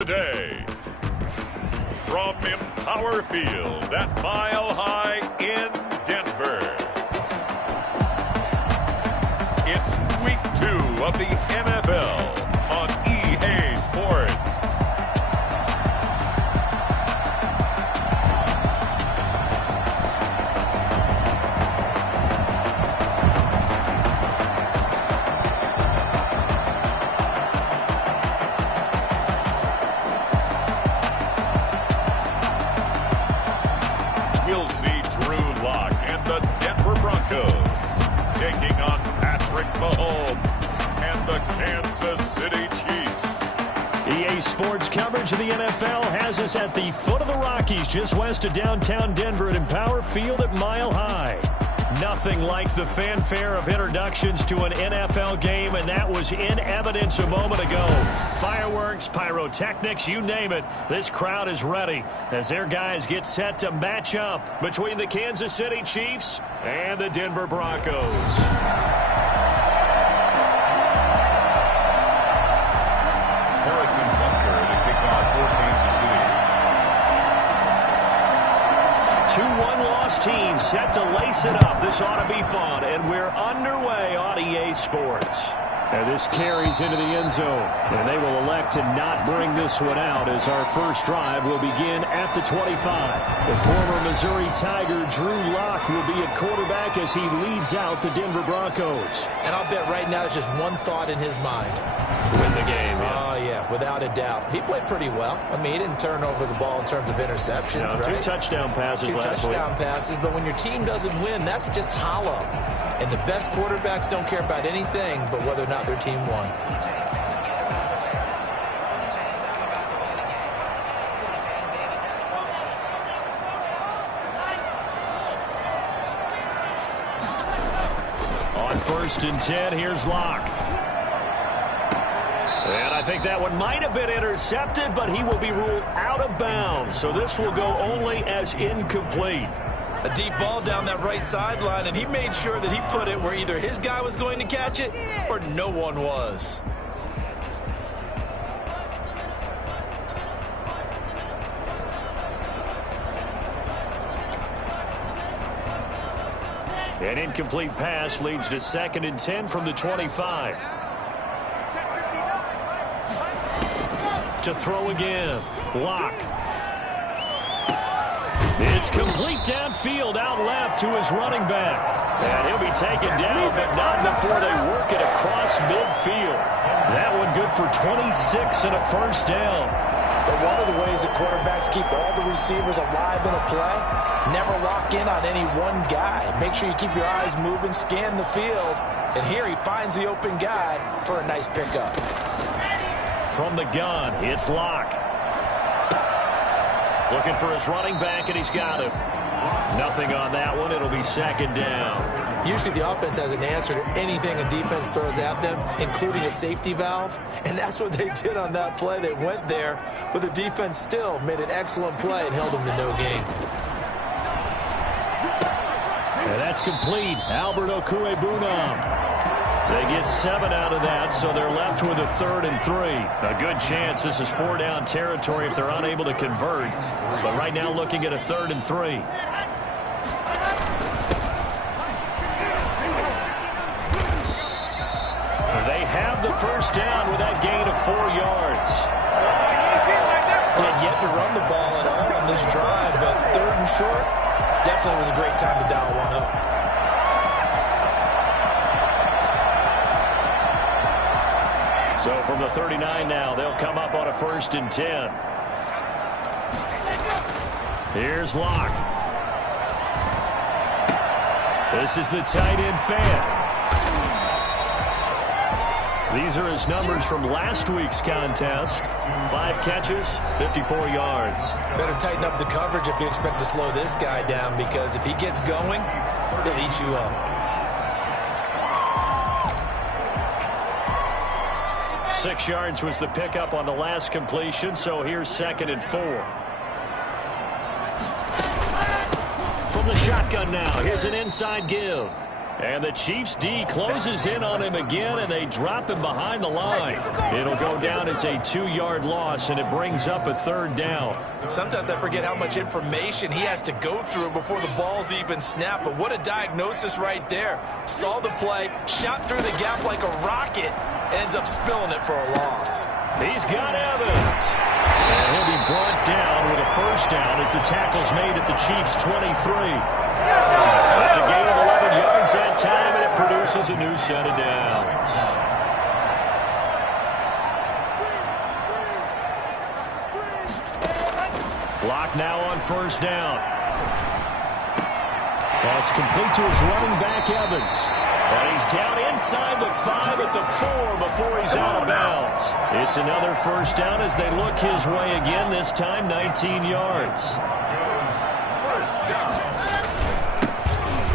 Today, from Empower Field at Mile High in Denver, it's Week 2 of the NFL on EA Sports. We'll see Drew Lock and the Denver Broncos taking on Patrick Mahomes and the Kansas City Chiefs. EA Sports coverage of the NFL has us at the foot of the Rockies, just west of downtown Denver at Empower Field at Mile High. Nothing like the fanfare of introductions to an NFL game, and that was in evidence a moment ago. Fireworks, pyrotechnics, you name it. This crowd is ready as their guys get set to match up between the Kansas City Chiefs and the Denver Broncos. Harrison Butker to kick off for Kansas City. 2-1 loss team set to lace it up. This ought to be fun, and we're underway on EA Sports. And this carries into the end zone, and they will elect to not bring this one out as our first drive will begin at the 25. The former Missouri Tiger Drew Lock will be at quarterback as he leads out the Denver Broncos. And I'll bet right now it's just one thought in his mind. Win the game. Oh, yeah, without a doubt. He played pretty well. I mean, he didn't turn over the ball in terms of interceptions, right? 2 touchdown passes last week. 2 touchdown passes, but when your team doesn't win, that's just hollow. And the best quarterbacks don't care about anything but whether or not their team won. On 1st and 10, here's Lock. And I think that one might have been intercepted, but he will be ruled out of bounds. So this will go only as incomplete. A deep ball down that right sideline, and he made sure that he put it where either his guy was going to catch it or no one was. An incomplete pass leads to 2nd and 10 from the 25. To throw again. Lock. It's complete downfield, out left to his running back. And he'll be taken down, but not before they work it across midfield. That one good for 26 and a first down. But one of the ways that quarterbacks keep all the receivers alive in a play, never lock in on any one guy. Make sure you keep your eyes moving, scan the field. And here he finds the open guy for a nice pickup. From the gun, it's Lock. Looking for his running back, and he's got him. Nothing on that one. It'll be 2nd down. Usually the offense has an answer to anything a defense throws at them, including a safety valve. And that's what they did on that play. They went there, but the defense still made an excellent play and held them to no gain. And that's complete. Albert Okwuegbunam. They get 7 out of that, so they're left with a 3rd and 3. A good chance this is 4-down territory if they're unable to convert. But right now looking at a 3rd and 3. They have the first down with that gain of 4 yards. They had yet to run the ball at all on this drive, but 3rd and short definitely was a great time to dial one up. So from the 39 now, they'll come up on a 1st and 10. Here's Lock. This is the tight end fan. These are his numbers from last week's contest. 5 catches, 54 yards. Better tighten up the coverage if you expect to slow this guy down, because if he gets going, he'll eat you up. 6 yards was the pickup on the last completion, so here's 2nd and 4. From the shotgun now, here's an inside give. And the Chiefs D closes in on him again, and they drop him behind the line. It'll go down as a 2-yard loss, and it brings up a 3rd down. Sometimes I forget how much information he has to go through before the ball's even snapped. But what a diagnosis right there. Saw the play, shot through the gap like a rocket, ends up spilling it for a loss. He's got Evans. And he'll be brought down with a 1st down as the tackle's made at the Chiefs' 23. That's a gain of 11 yards that time, and it produces a new set of downs. Clock now on 1st down. That's complete to his running back, Evans. And he's down inside the 5 at the 4 before he's out of bounds. It's another 1st down as they look his way again, this time 19 yards.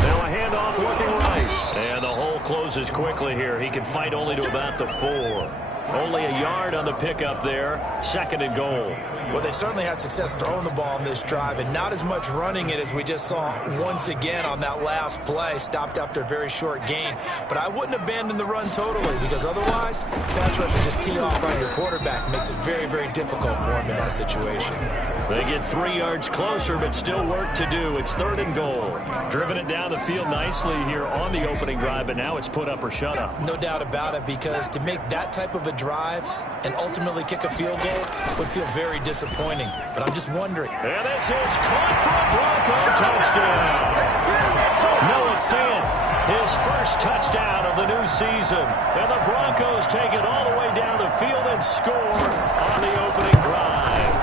Now a handoff looking right. And the hole closes quickly here. He can fight only to about the 4. Only a yard on the pickup there. 2nd and goal. Well, they certainly had success throwing the ball in this drive, and not as much running it as we just saw once again on that last play. Stopped after a very short gain. But I wouldn't abandon the run totally, because otherwise, pass rush will just tee off on your quarterback. Makes it very, very difficult for him in that situation. They get 3 yards closer, but still work to do. It's 3rd and goal. Driven it down the field nicely here on the opening drive, but now it's put up or shut up. No doubt about it, because to make that type of a drive and ultimately kick a field goal would feel very disappointing. But I'm just wondering. And this is caught for a Bronco touchdown. Noah Fant, his 1st touchdown of the new season. And the Broncos take it all the way down the field and score on the opening drive.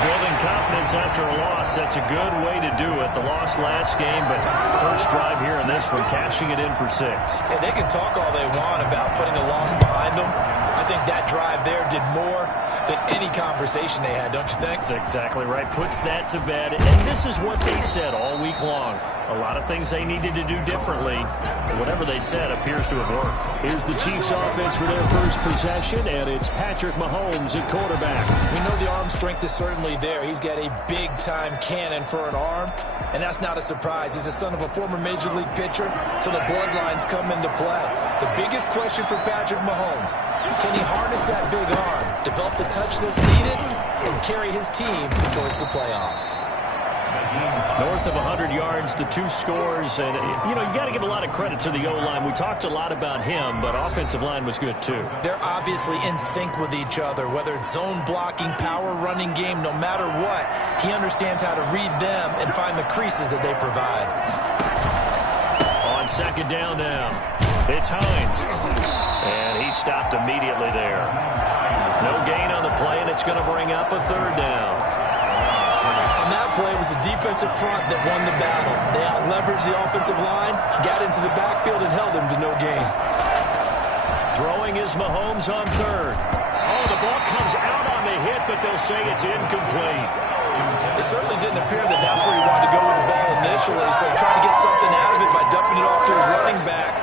Building confidence after a loss, that's a good way to do it. The loss last game, but 1st drive here in this one, cashing it in for 6. Yeah, they can talk all they want about putting a loss behind them. I think that drive there did more than any conversation they had, don't you think? That's exactly right. Puts that to bed. And this is what they said all week long. A lot of things they needed to do differently. Whatever they said appears to have worked. Here's the Chiefs offense for their 1st possession, and it's Patrick Mahomes at quarterback. We know the arm strength is certainly there. He's got a big-time cannon for an arm, and that's not a surprise. He's the son of a former Major League pitcher, so the bloodlines come into play. The biggest question for Patrick Mahomes, can he harness that big arm, develop the touch that's needed, and carry his team towards the playoffs? North of 100 yards, the 2 scores, and, you got to give a lot of credit to the O-line. We talked a lot about him, but offensive line was good, too. They're obviously in sync with each other, whether it's zone blocking, power running game, no matter what. He understands how to read them and find the creases that they provide. On 2nd down now, it's Hines, and he stopped immediately there. No gain on the play, and it's going to bring up a 3rd down. On that play, it was the defensive front that won the battle. They out-leveraged the offensive line, got into the backfield, and held him to no gain. Throwing is Mahomes on 3rd. Oh, the ball comes out on the hit, but they'll say it's incomplete. It certainly didn't appear that that's where he wanted to go with the ball initially, so he tried to get something out of it by dumping it off to his running back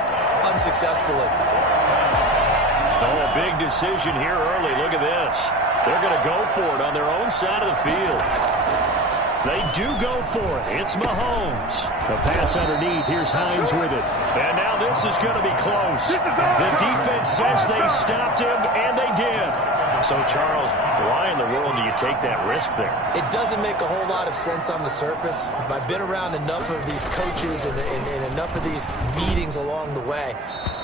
unsuccessfully. Oh, a big decision here early. Look at this. They're going to go for it on their own side of the field. They do go for it. It's Mahomes. The pass underneath. Here's Hines with it. And now this is going to be close. The defense says they stopped him, and they did. So, Charles, why in the world do you take that risk there? It doesn't make a whole lot of sense on the surface. But I've been around enough of these coaches and enough of these meetings along the way.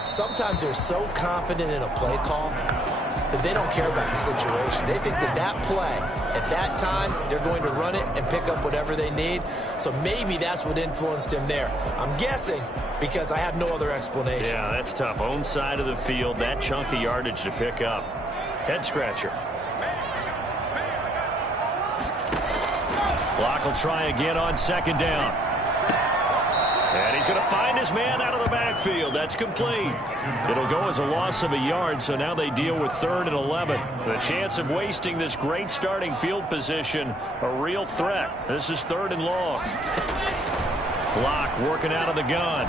Sometimes they're so confident in a play call that they don't care about the situation. They think that play, at that time, they're going to run it and pick up whatever they need. So maybe that's what influenced him there. I'm guessing because I have no other explanation. Yeah, that's tough. Own side of the field, that chunk of yardage to pick up. Head scratcher. Block will try again on 2nd down. And he's going to find his man out of the backfield. That's complete. It'll go as a loss of a yard, so now they deal with 3rd and 11. The chance of wasting this great starting field position, a real threat. This is 3rd and long. Block working out of the gun.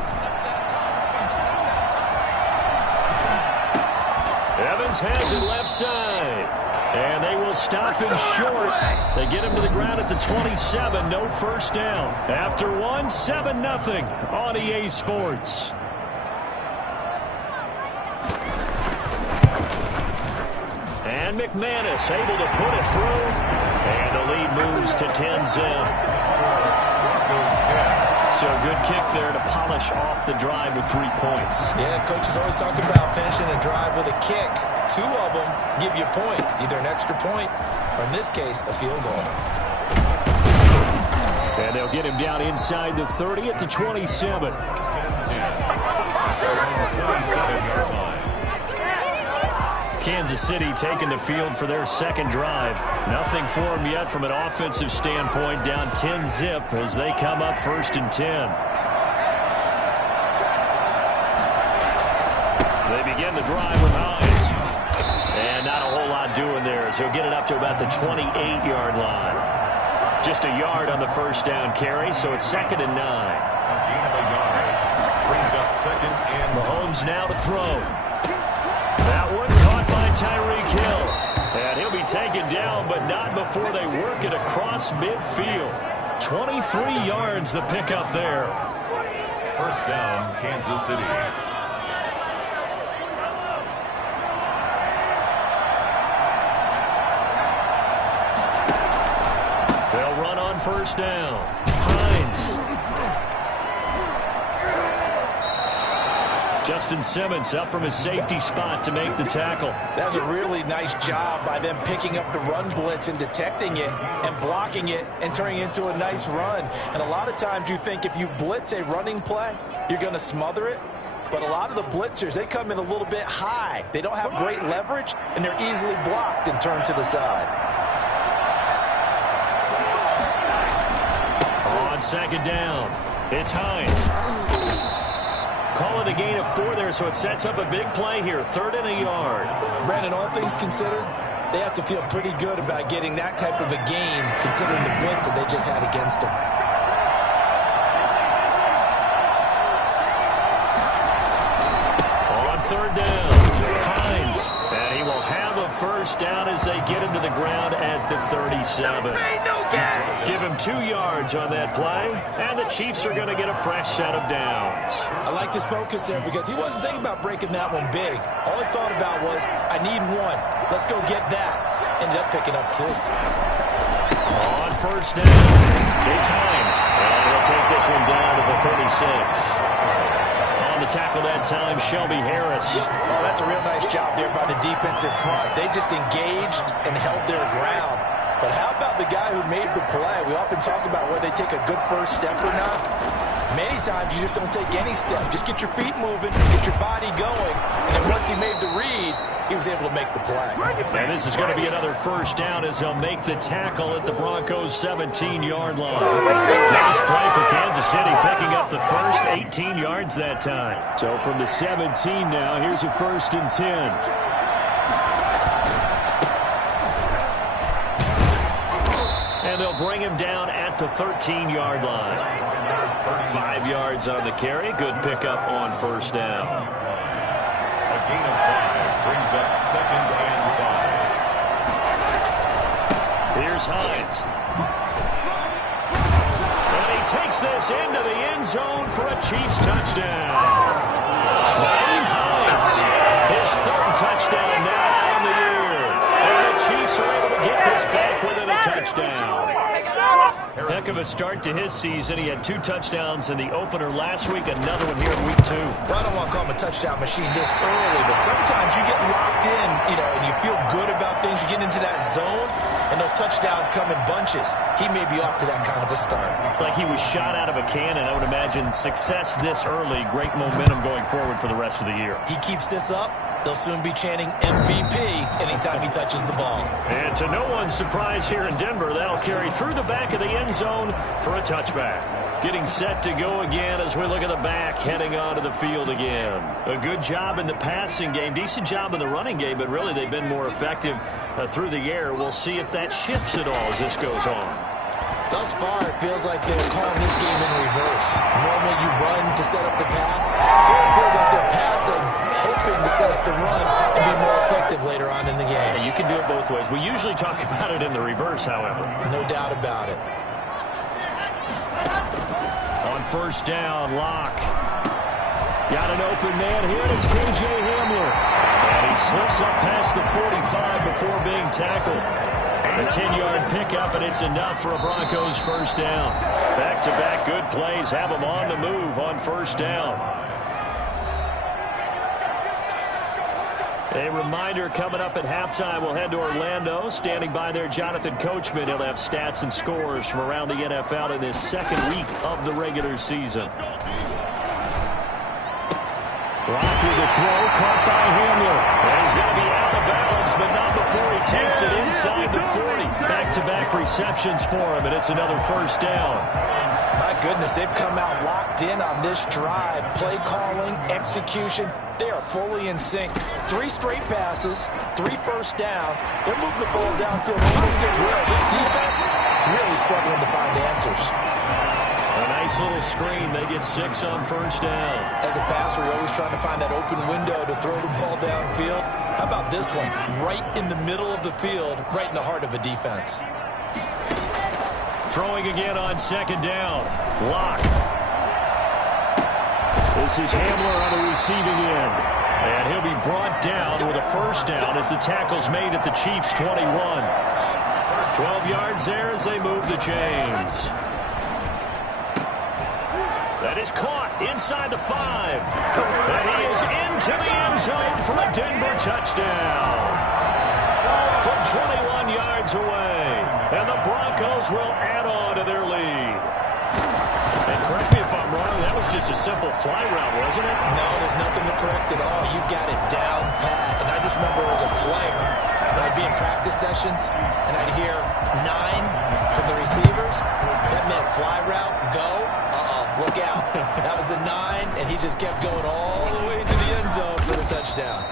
Evans has it left side. And they will stop him short. They get him to the ground at the 27. No first down. After one, 7-0 on EA Sports. And McManus able to put it through. And the lead moves to 10-0. So a good kick there to polish off the drive with 3 points. Yeah, coach is always talking about finishing a drive with a kick. 2 of them give you points, either an extra point or, in this case, a field goal. And they'll get him down inside the 30 at the 27. Kansas City taking the field for their second drive. Nothing for them yet from an offensive standpoint, down 10-0 as they come up 1st and 10. They begin the drive with Hines. And not a whole lot doing there, so he'll get it up to about the 28-yard line. Just a yard on the first down carry, so it's 2nd and 9. Brings up 2nd and Mahomes now to throw. That one caught by Tyreek Hill. And he'll be taken down, but not before they work it across midfield. 23 yards the pickup there. first down, Kansas City. They'll run on first down. Hines. Justin Simmons up from his safety spot to make the tackle. That's a really nice job by them picking up the run blitz and detecting it and blocking it and turning it into a nice run. And a lot of times you think if you blitz a running play, you're going to smother it. But a lot of the blitzers, they come in a little bit high. They don't have great leverage, and they're easily blocked and turned to the side. On second down, it's Hines. Call it a gain of 4 there, so it sets up a big play here. 3rd and a yard. Brandon, all things considered, they have to feel pretty good about getting that type of a gain, considering the blitz that they just had against them. On 3rd down, Hines. And he will have a first down as they get him to the ground at the 37. Give him 2 yards on that play, and the Chiefs are going to get a fresh set of downs. I liked his focus there because he wasn't thinking about breaking that one big. All he thought about was, I need 1. Let's go get that. Ended up picking up 2. On first down, it's Hines. And he'll take this one down to the 36. On the tackle that time, Shelby Harris. Oh, that's a real nice job there by the defensive front. They just engaged and held their ground. But how about the guy who made the play? We often talk about whether they take a good first step or not. Many times you just don't take any step. Just get your feet moving, get your body going. And then once he made the read, he was able to make the play. And this is going to be another first down as they'll make the tackle at the Broncos' 17-yard line. Nice play for Kansas City, picking up the first 18 yards that time. So from the 17 now, here's a 1st and 10. And they'll bring him down at the 13-yard line. 5 yards on the carry. Good pickup on first down. A gain of 5 brings up 2nd and 5. Here's Hines. And he takes this into the end zone for a Chiefs touchdown. Naeem Hines, his 3rd touchdown now on the year. And the Chiefs are able to get this back within a touchdown. Heck of a start to his season. He had 2 touchdowns in the opener last week, another one here in week 2. Well, I don't want to call him a touchdown machine this early, but sometimes you get locked in, and you feel good about things. You get into that zone, and those touchdowns come in bunches. He may be off to that kind of a start. It's like he was shot out of a cannon. I would imagine success this early, great momentum going forward for the rest of the year. He keeps this up, they'll soon be chanting MVP anytime he touches the ball. And to no one's surprise here in Denver, that'll carry through the back of the end zone for a touchback. Getting set to go again as we look at the back, heading onto the field again. A good job in the passing game, decent job in the running game, but really they've been more effective through the air. We'll see if that shifts at all as this goes on. Thus far, it feels like they're calling this game in reverse. Normally, you run to set up the pass. Here, it feels like they're passing, hoping to set up the run and be more effective later on in the game. You can do it both ways. We usually talk about it in the reverse, however. No doubt about it. On first down, Locke. Got an open man here, and it's K.J. Hamler. And he slips up past the 45 before being tackled. A 10-yard pickup, and it's enough for a Broncos first down. Back-to-back good plays have them on the move on first down. A reminder coming up at halftime, we'll head to Orlando. Standing by there, Jonathan Coachman. He'll have stats and scores from around the NFL in this second week of the regular season. Rock with the throw, caught by Hamler. And he's going to be out of bounds, but not before he takes it inside the 40. Back-to-back receptions for him, and it's another first down. My goodness, they've come out locked in on this drive. Play calling, execution, they are fully in sync. 3 straight passes, 3 first downs. They're moving the ball downfield almost at will. This defense really struggling to find answers. A nice little screen. They get 6 on first down. As a passer, you're always trying to find that open window to throw the ball downfield. How about this one? Right in the middle of the field, right in the heart of a defense. Throwing again on second down. Locke. This is Hamler on the receiving end. And he'll be brought down with a first down as the tackle's made at the Chiefs' 21. 12 yards there as they move the chains. That is caught inside the 5. And he is into the end zone for a Denver touchdown. From 21 yards away. And the Broncos will add on to their lead. And correct me if I'm wrong, that was just a simple fly route, wasn't it? No, there's nothing to correct at all. You got it down pat. And I just remember as a player, when I'd be in practice sessions, and I'd hear 9 from the receivers. That meant fly route, go. Look out. That was the 9, and he just kept going all the way into the end zone for the touchdown.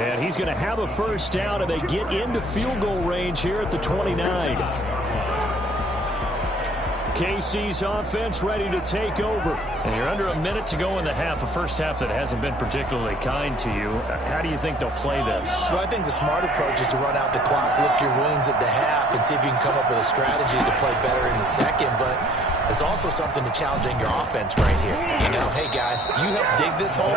And he's going to have a first down, and they get into field goal range here at the 29. KC's offense ready to take over. And you're under a minute to go in the half, a first half that hasn't been particularly kind to you. How do you think they'll play this? Well, I think the smart approach is to run out the clock, lick your wounds at the half, and see if you can come up with a strategy to play better in the second. But there's also something to challenging your offense right here. You know, hey, guys, you help dig this hole.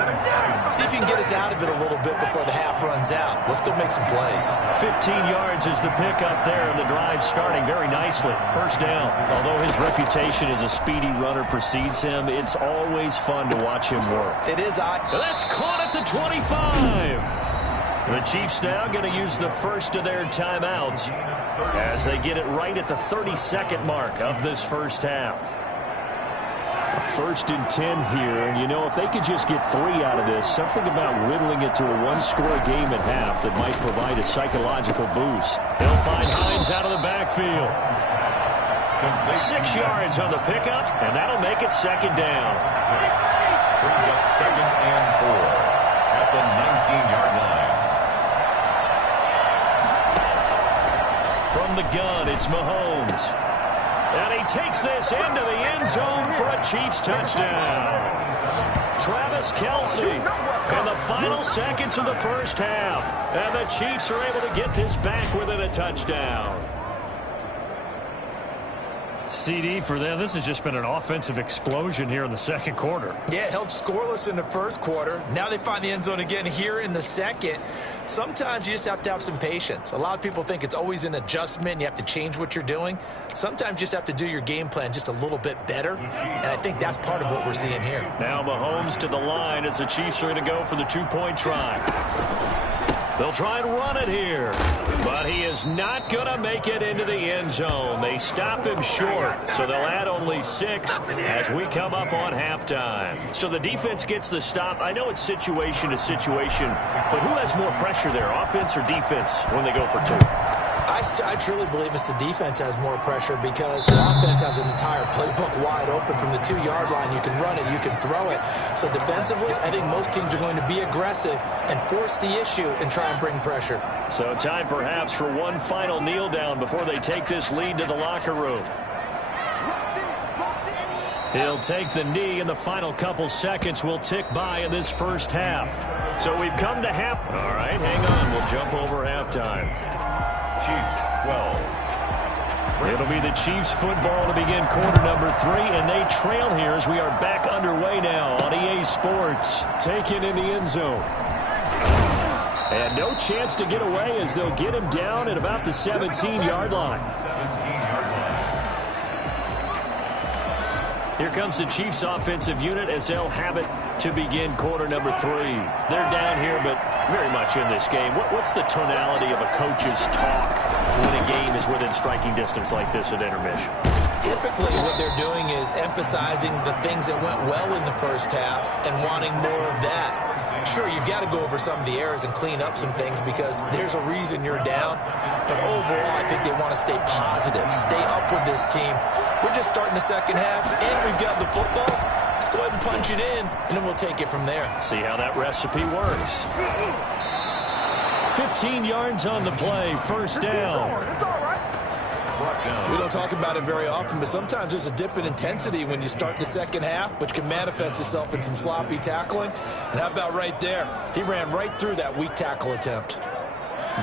See if you can get us out of it a little bit before the half runs out. Let's go make some plays. 15 yards is the pickup there, and the drive starting very nicely. First down. Although his reputation as a speedy runner precedes him, it's always fun to watch him work. It is odd. That's caught at the 25. The Chiefs now going to use the first of their timeouts as they get it right at the 32nd mark of this first half. A 1st and 10 here, and you know, if they could just get 3 out of this, something about whittling it to a 1-score game at half that might provide a psychological boost. They'll find Hines out of the backfield. 6 yards on the pickup, and that'll make it second down. Brings up 2nd and 4 at the 19-yard line. From the gun, it's Mahomes. And he takes this into the end zone for a Chiefs touchdown. Travis Kelce in the final seconds of the first half. And the Chiefs are able to get this back within a touchdown. CD for them. This has just been an offensive explosion here in the second quarter. Yeah, held scoreless in the first quarter. Now they find the end zone again here in the second. Sometimes you just have to have some patience. A lot of people think it's always an adjustment. You have to change what you're doing. Sometimes you just have to do your game plan just a little bit better. And I think that's part of what we're seeing here. Now Mahomes to the line as the Chiefs are going to go for the 2-point try. They'll try and run it here, but he is not going to make it into the end zone. They stop him short, so they'll add only 6 as we come up on halftime. So the defense gets the stop. I know it's situation to situation, but who has more pressure there, offense or defense, when they go for 2? I truly believe it's the defense has more pressure because the offense has an entire playbook wide open from the 2-yard line. You can run it, you can throw it. So defensively, I think most teams are going to be aggressive and force the issue and try and bring pressure. So time perhaps for one final kneel down before they take this lead to the locker room. He'll take the knee, and the final couple seconds will tick by in this first half. So we've come to half. All right, hang on. We'll jump over halftime. Chiefs 12. It'll be the Chiefs football to begin quarter number 3, and they trail here as we are back underway now on EA Sports. Taken in the end zone. And no chance to get away as they'll get him down at about the 17-yard line. Here comes the Chiefs offensive unit as they'll have it to begin quarter number 3. They're down here, but very much in this game. What's the tonality of a coach's talk when a game is within striking distance like this at intermission? Typically, what they're doing is emphasizing the things that went well in the first half and wanting more of that. Sure, you've got to go over some of the errors and clean up some things because there's a reason you're down. But overall, I think they want to stay positive, stay up with this team. We're just starting the second half, and we've got the football. Let's go ahead and punch it in, and then we'll take it from there. See how that recipe works. 15 yards on the play, first down. We don't talk about it very often, but sometimes there's a dip in intensity when you start the second half, which can manifest itself in some sloppy tackling. And how about right there? He ran right through that weak tackle attempt.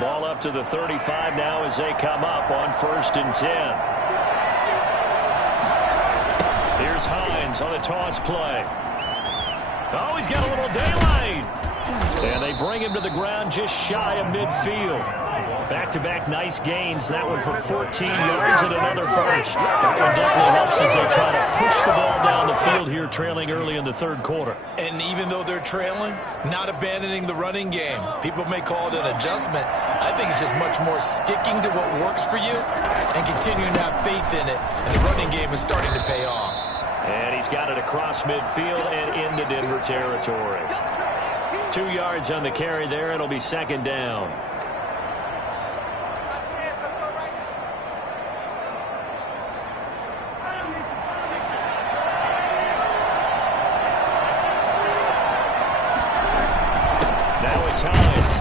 Ball up to the 35 now as they come up on 1st and 10. Here's Hines on a toss play. Oh, he's got a little daylight. And they bring him to the ground just shy of midfield. Back-to-back nice gains. That one for 14 yards and another first. That one definitely helps as they try to push the ball down the field here, trailing early in the third quarter. And even though they're trailing, not abandoning the running game. People may call it an adjustment. I think it's just much more sticking to what works for you and continuing to have faith in it. And the running game is starting to pay off. And he's got it across midfield and into Denver territory. 2 yards on the carry there. It'll be second down. Hines.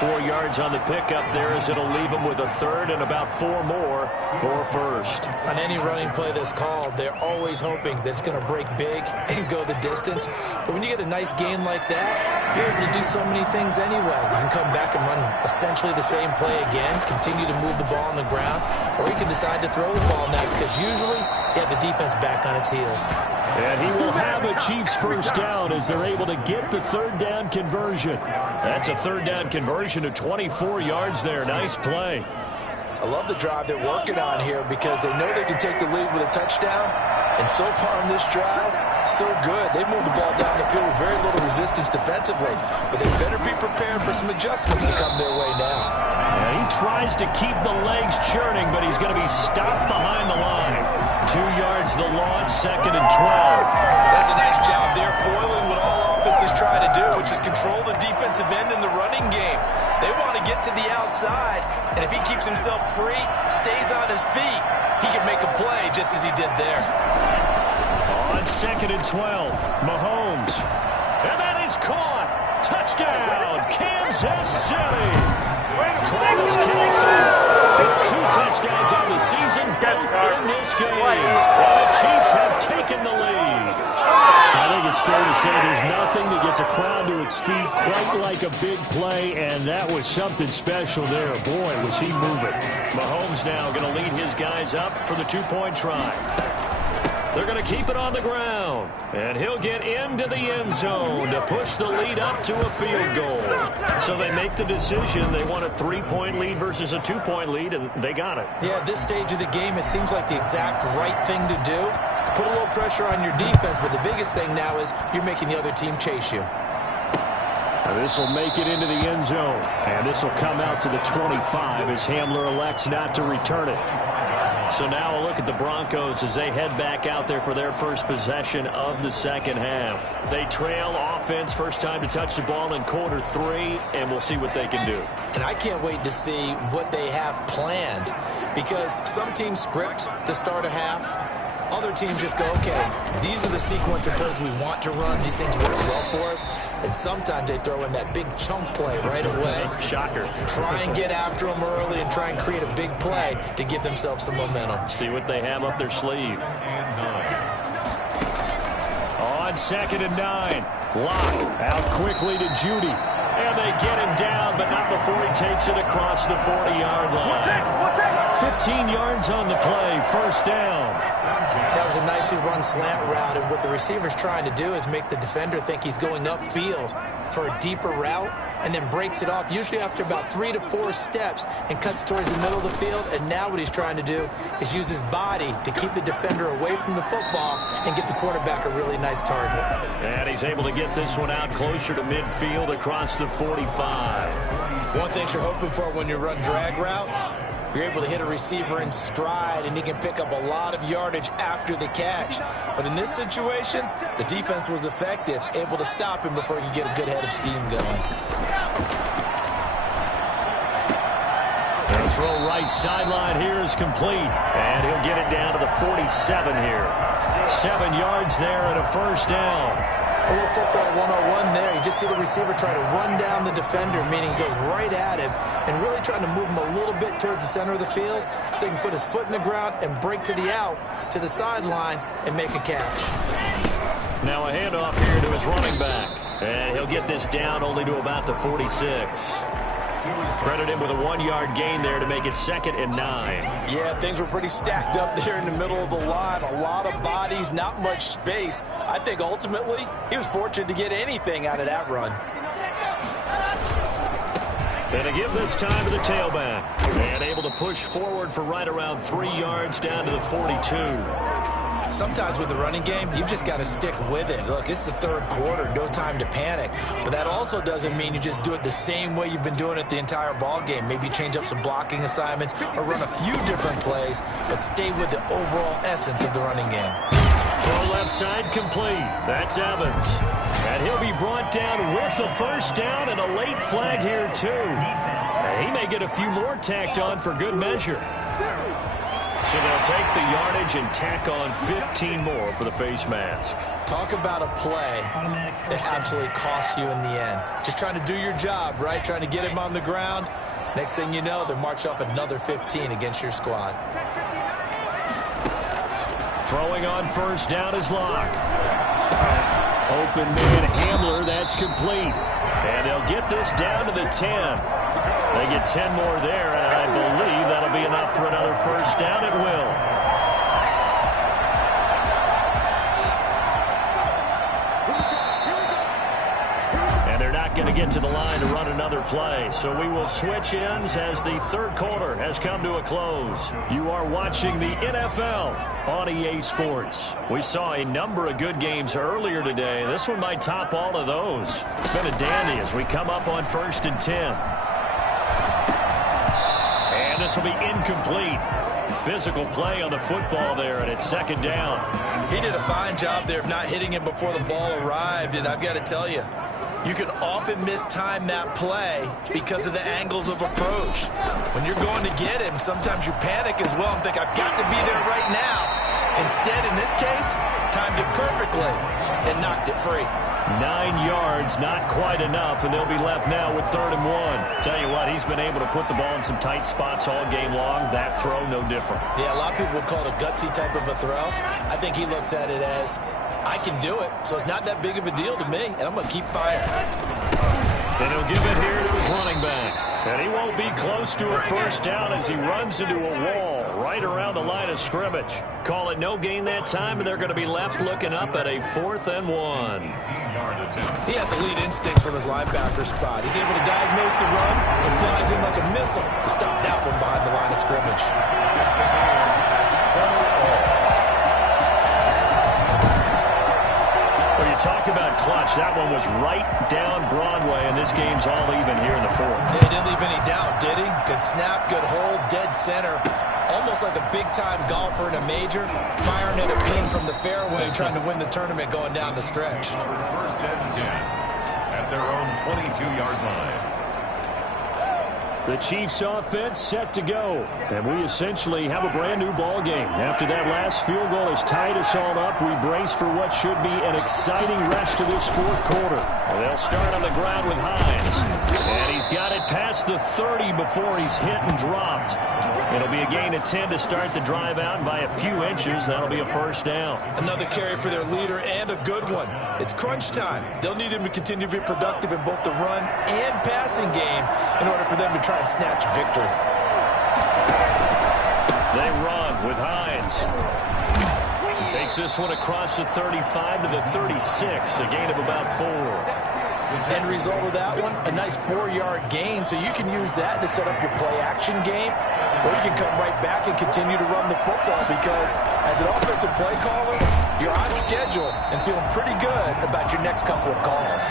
4 yards on the pickup there as it'll leave him with a third and about 4 more for first. On any running play that's called, they're always hoping that it's going to break big and go the distance. But when you get a nice gain like that, you're able to do so many things anyway. You can come back and run essentially the same play again, continue to move the ball on the ground, or you can decide to throw the ball now because usually you have the defense back on its heels. And he will have a Chiefs first down as they're able to get the third down conversion. That's a third down conversion of 24 yards there. Nice play. I love the drive they're working on here because they know they can take the lead with a touchdown. And so far on this drive, so good. They moved the ball down the field with very little resistance defensively. But they better be prepared for some adjustments to come their way now. And he tries to keep the legs churning, but he's going to be stopped behind the line. 2 yards the loss, second and 12. That's a nice job there, foiling what all offenses try to do, which is control the defensive end in the running game. They want to get to the outside, and if he keeps himself free, stays on his feet, he can make a play just as he did there. On second and 12, Mahomes. And that is caught. Touchdown, Kansas City. Travis Kelce with 2 touchdowns on the season, both in this game. And the Chiefs have taken the lead. I think it's fair to say there's nothing that gets a crowd to its feet quite like a big play, and that was something special there. Boy, was he moving. Mahomes now going to lead his guys up for the 2-point try. They're going to keep it on the ground, and he'll get into the end zone to push the lead up to a field goal. So they make the decision. They want a 3-point lead versus a 2-point lead, and they got it. Yeah, at this stage of the game, it seems like the exact right thing to do. Put a little pressure on your defense, but the biggest thing now is you're making the other team chase you. This will make it into the end zone, and this will come out to the 25 as Hamler elects not to return it. So now a look at the Broncos as they head back out there for their first possession of the second half. They trail offense, first time to touch the ball in quarter 3, and we'll see what they can do. And I can't wait to see what they have planned because some teams script to start a half. Other teams just go, okay, these are the sequence of plays we want to run. These things work well for us. And sometimes they throw in that big chunk play right away. Shocker. Try and get after them early and try and create a big play to give themselves some momentum. See what they have up their sleeve. On 2nd and 9. Locke out quickly to Judy. And they get him down, but not before he takes it across the 40-yard line. 15 yards on the play, first down. That was a nicely run slant route, and what the receiver's trying to do is make the defender think he's going upfield for a deeper route, and then breaks it off, usually after about 3 to 4 steps, and cuts towards the middle of the field. And now what he's trying to do is use his body to keep the defender away from the football and get the quarterback a really nice target. And he's able to get this one out closer to midfield across the 45. One thing you're hoping for when you run drag routes, you're able to hit a receiver in stride, and he can pick up a lot of yardage after the catch. But in this situation, the defense was effective, able to stop him before he could get a good head of steam going. The throw right sideline here is complete, and he'll get it down to the 47 here. 7 yards there and a first down. A little football 101 there. You just see the receiver try to run down the defender, meaning he goes right at him and really trying to move him a little bit towards the center of the field so he can put his foot in the ground and break to the out, to the sideline, and make a catch. Now a handoff here to his running back. And he'll get this down only to about the 46. Credit him with a 1-yard gain there to make it 2nd and 9. Yeah, things were pretty stacked up there in the middle of the line. A lot of bodies, not much space. I think ultimately he was fortunate to get anything out of that run. And to give this time to the tailback. And able to push forward for right around 3 yards down to the 42. Sometimes with the running game, you've just got to stick with it. Look, it's the 3rd quarter, no time to panic. But that also doesn't mean you just do it the same way you've been doing it the entire ball game. Maybe change up some blocking assignments or run a few different plays, but stay with the overall essence of the running game. Throw left side complete. That's Evans. And he'll be brought down with the first down and a late flag here, too. And he may get a few more tacked on for good measure. So they'll take the yardage and tack on 15 more for the face mask. Talk about a play that absolutely costs you in the end. Just trying to do your job, right? Trying to get him on the ground. Next thing you know, they'll march off another 15 against your squad. Throwing on first down is Locke. Open man Hamler, that's complete. And they'll get this down to the 10. They get 10 more there, and I believe that'll be enough for another first down. It will. And they're not going to get to the line to run another play, so we will switch ends as the 3rd quarter has come to a close. You are watching the NFL on EA Sports. We saw a number of good games earlier today. This one might top all of those. It's been a dandy as we come up on 1st and 10. This will be incomplete. Physical play on the football there, and it's 2nd down. He did a fine job there of not hitting him before the ball arrived, and I've got to tell you, you can often mistime that play because of the angles of approach. When you're going to get him, sometimes you panic as well and think, I've got to be there right now. Instead, in this case, timed it perfectly and knocked it free. 9 yards, not quite enough, and they'll be left now with 3rd and 1. Tell you what, he's been able to put the ball in some tight spots all game long. That throw, no different. Yeah, a lot of people would call it a gutsy type of a throw. I think he looks at it as, I can do it, so it's not that big of a deal to me, and I'm going to keep firing. Then he'll give it here to his running back. And he won't be close to a first down as he runs into a wall right around the line of scrimmage. Call it no gain that time, and they're going to be left looking up at a 4th and 1. He has elite instincts from his linebacker spot. He's able to diagnose the run and flies in like a missile to stop that one behind the line of scrimmage. When you talk about clutch, that one was right down Broadway, and this game's all even here in the 4th. Yeah, he didn't leave any doubt, did he? Good snap, good hold, dead center. Almost like a big-time golfer in a major, firing at a pin from the fairway, trying to win the tournament going down the stretch. 1st and 10 at their own 22-yard line. The Chiefs offense set to go. And we essentially have a brand new ball game. After that last field goal has tied us all up, we brace for what should be an exciting rest of this fourth quarter. And they'll start on the ground with Hines. And he's got it past the 30 before he's hit and dropped. It'll be a gain of 10 to start the drive out, and by a few inches, that'll be a first down. Another carry for their leader, and a good one. It's crunch time. They'll need him to continue to be productive in both the run and passing game in order for them to try and snatch a victory. They run with Hines. He takes this one across the 35 to the 36, a gain of about 4. End result of that one, a nice 4-yard gain, so you can use that to set up your play-action game, or you can come right back and continue to run the football, because as an offensive play caller, you're on schedule and feeling pretty good about your next couple of calls.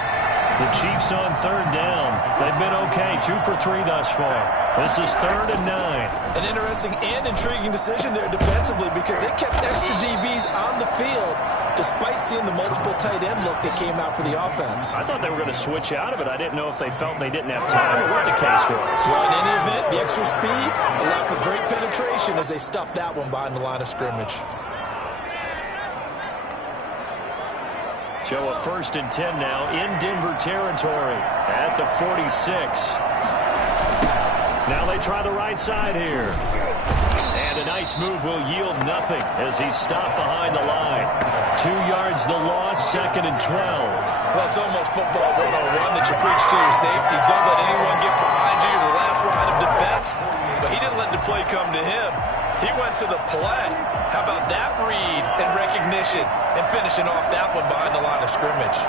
The Chiefs on third down. They've been okay, 2 for 3 thus far. This is 3rd and 9. An interesting and intriguing decision there defensively, because they kept extra DBs on the field despite seeing the multiple tight end look that came out for the offense. I thought they were going to switch out of it. I didn't know if they felt they didn't have time or what the case was. Well, in any event, the extra speed allowed for great penetration as they stuffed that one behind the line of scrimmage. So a 1st and 10 now in Denver territory at the 46. Now they try the right side here. And a nice move will yield nothing as he's stopped behind the line. 2 yards the loss, 2nd and 12. Well, it's almost football 101 that you preach to your safeties. Don't let anyone get behind you. You're the last line of defense. But he didn't let the play come to him. He went to the play. How about that read and recognition and finishing off that one behind the line of scrimmage?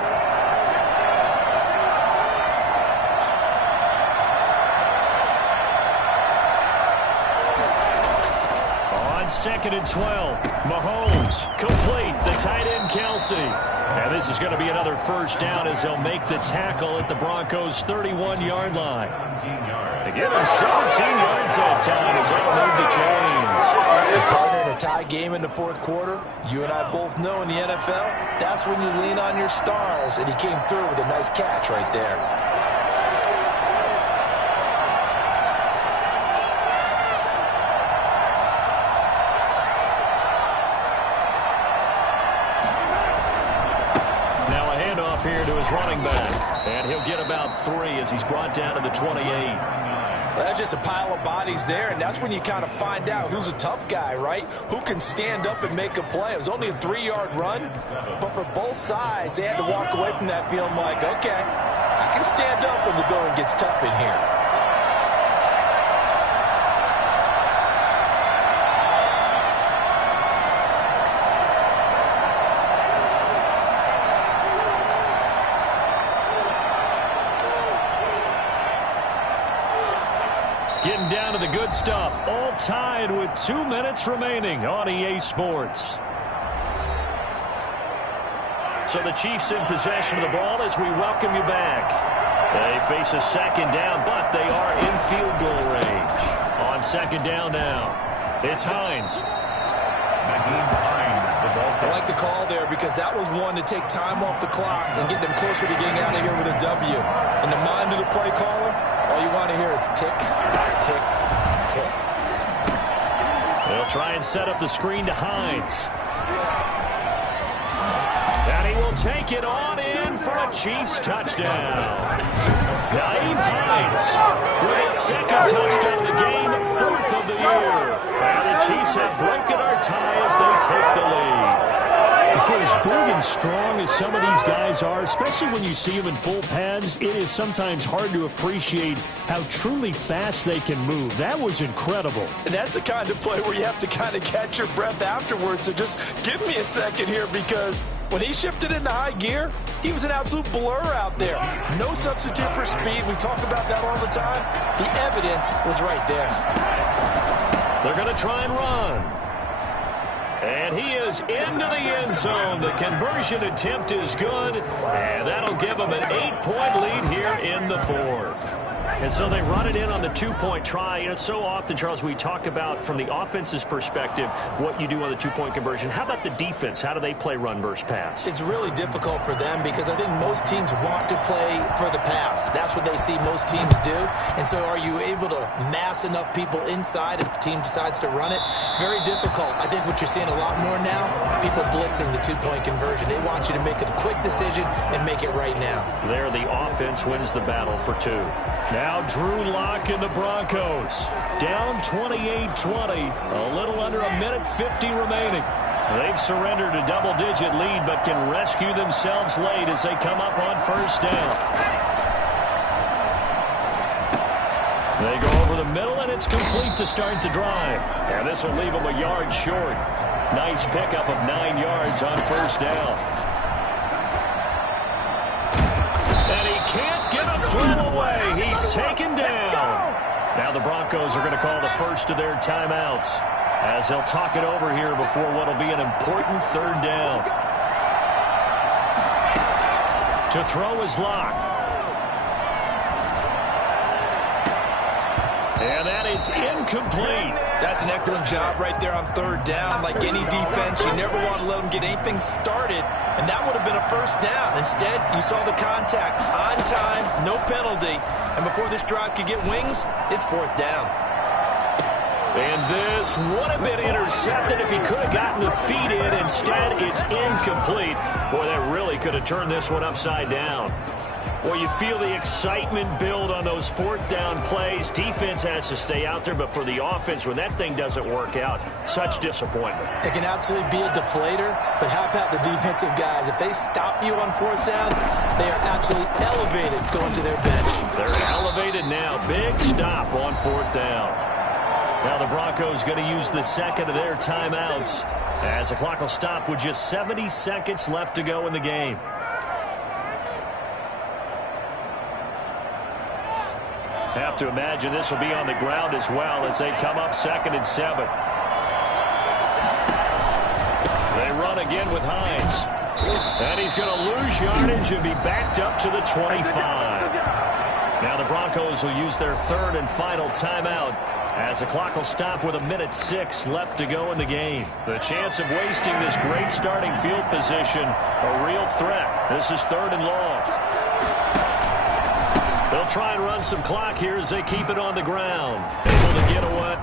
On 2nd and 12, Mahomes complete, the tight end Kelsey. And this is going to be another first down as they'll make the tackle at the Broncos' 31-yard line. They give him 17 yards that time as they'll move the chains. Partner, in a tie game in the fourth quarter, you and I both know in the NFL, that's when you lean on your stars, and he came through with a nice catch right there. Now a handoff here to his running back, and he'll get about 3 as he's brought down to the 28. Well, that's just a pile of bodies there, and that's when you kind of find out who's a tough guy, right? Who can stand up and make a play. It was only a 3-yard run, but for both sides, they had to walk away from that feeling like, okay, I can stand up when the going gets tough in here. Getting down to the good stuff, all tied with 2 minutes remaining on EA Sports. So the Chiefs in possession of the ball as we welcome you back. They face a 2nd down, but they are in field goal range. On 2nd down now, it's Hines. I like the call there because that was one to take time off the clock and get them closer to getting out of here with a W. In the mind of the play caller, all you want to hear is tick, tick, tick. They'll try and set up the screen to Hines. And he will take it on in for a Chiefs touchdown. Naeem Hines with his 2nd touchdown of the game, 4th of the year. And the Chiefs have broken our tie as they take the lead. For as big and strong as some of these guys are, especially when you see them in full pads, it is sometimes hard to appreciate how truly fast they can move. That was incredible. And that's the kind of play where you have to kind of catch your breath afterwards. So just give me a second here, because when he shifted into high gear, he was an absolute blur out there. No substitute for speed. We talk about that all the time. The evidence was right there. They're going to try and run. And he is into the end zone. The conversion attempt is good, and that'll give him an 8-point lead here in the 4th. And so they run it in on the two-point try. You know, so often, Charles, we talk about from the offense's perspective what you do on the two-point conversion. How about the defense? How do they play run versus pass? It's really difficult for them because I think most teams want to play for the pass. That's what they see most teams do. And so are you able to mass enough people inside if the team decides to run it? Very difficult. I think what you're seeing a lot more now, people blitzing the two-point conversion. They want you to make a quick decision and make it right now. There, the offense wins the battle for two. Now Drew Lock and the Broncos. Down 28-20. A little under a minute 50 remaining. They've surrendered a double-digit lead, but can rescue themselves late as they come up on first down. They go over the middle, and it's complete to start the drive. And this will leave them a yard short. Nice pickup of 9 yards on first down. And he can't get a throw away. He's taken down. Now the Broncos are going to call the first of their timeouts as they'll talk it over here before what will be an important third down. To throw is Lock. And that is incomplete. That's an excellent job right there on third down. Like any defense, you never want to let them get anything started, and that would have been a first down. Instead, you saw the contact on time, no penalty, and before this drive could get wings, it's fourth down. And this would have been intercepted if he could have gotten the feet in. Instead, it's incomplete. Boy, that really could have turned this one upside down. Well, you feel the excitement build on those fourth down plays. Defense has to stay out there, but for the offense, when that thing doesn't work out, such disappointment. It can absolutely be a deflator, but how about the defensive guys? If they stop you on fourth down, they are absolutely elevated going to their bench. They're elevated now. Big stop on fourth down. Now the Broncos going to use the second of their timeouts as the clock will stop with just 70 seconds left to go in the game. Have to imagine this will be on the ground as well as they come up 2nd and 7. They run again with Hines. And he's going to lose yardage and be backed up to the 25. Now the Broncos will use their third and final timeout as the clock will stop with 1:06 left to go in the game. The chance of wasting this great starting field position, a real threat. This is 3rd and long. They'll try and run some clock here as they keep it on the ground. Able to get away.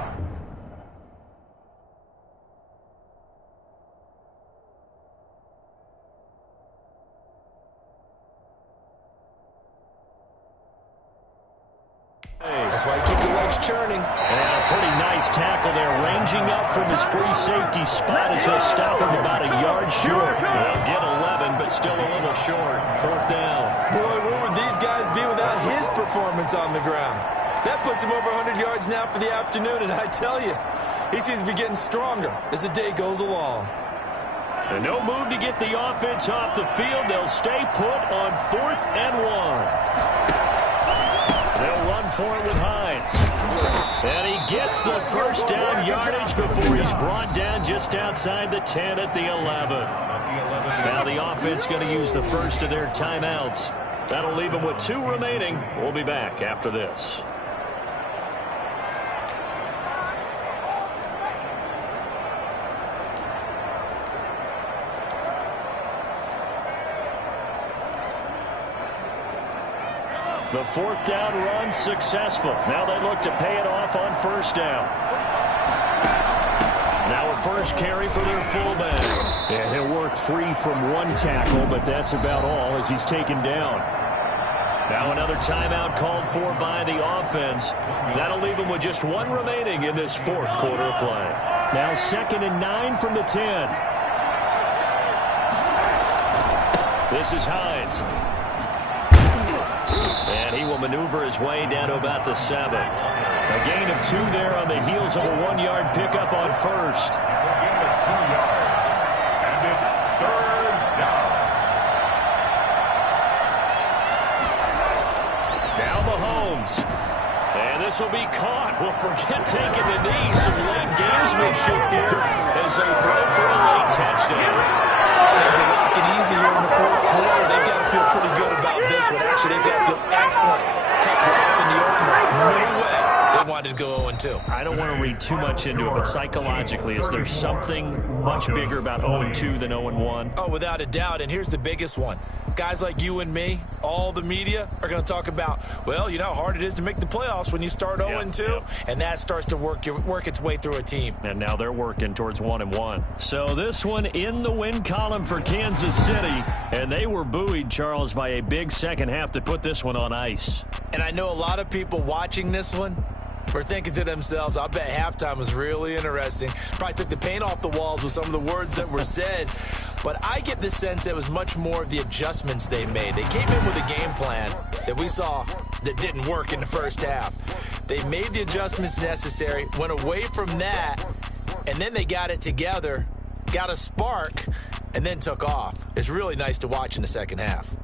That's why you keep the legs churning. And a pretty nice tackle there, ranging up from his free safety spot as he'll stop him about a yard short. They'll get 11, but still a little short. 4th down. Boy, where would these guys be without his performance on the ground? That puts him over 100 yards now for the afternoon, and I tell you, he seems to be getting stronger as the day goes along. And no move to get the offense off the field. They'll stay put on 4th and 1. They'll run for it with Hines. And he gets the first down yardage before he's brought down just outside the 10 at the 11. Now the offense going to use the first of their timeouts. That'll leave them with 2 remaining. We'll be back after this. The 4th down run successful. Now they look to pay it off on first down. Now a first carry for their fullback. Yeah, he'll work free from one tackle, but that's about all as he's taken down. Now another timeout called for by the offense. That'll leave them with just 1 remaining in this 4th quarter of play. Now 2nd and 9 from the 10. This is Hines. And he will maneuver his way down to about the 7. A gain of 2 there on the heels of a 1-yard pickup on first. It's a gain of 2 yards, and it's 3rd down. Now Mahomes. And this will be caught. Well, forget taking the knee. Some late gamesmanship here as they throw for a late touchdown. Things are rocking easy here in the fourth quarter. They've got to feel pretty good about this one. Actually, they've got to feel excellent. Tough loss in the opener. No way they wanted to go 0-2. I don't want to read too much into it, but psychologically, is there something much bigger about 0-2 than 0-1? Oh, without a doubt, and here's the biggest one. Guys like you and me, all the media, are going to talk about, well, you know how hard it is to make the playoffs when you start 0-2, and that starts to work its way through a team. And now they're working towards 1-1. So this one in the win column for Kansas City, and they were buoyed, Charles, by a big second half to put this one on ice. And I know a lot of people watching this one were thinking to themselves, I bet halftime was really interesting. Probably took the paint off the walls with some of the words that were said. But I get the sense it was much more of the adjustments they made. They came in with a game plan that we saw that didn't work in the first half. They made the adjustments necessary, went away from that, and then they got it together, got a spark, and then took off. It's really nice to watch in the second half.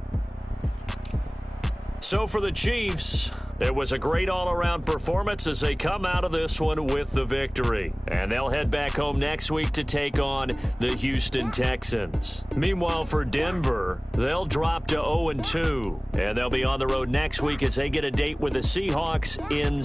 So for the Chiefs, it was a great all-around performance as they come out of this one with the victory. And they'll head back home next week to take on the Houston Texans. Meanwhile, for Denver, they'll drop to 0-2. And they'll be on the road next week as they get a date with the Seahawks in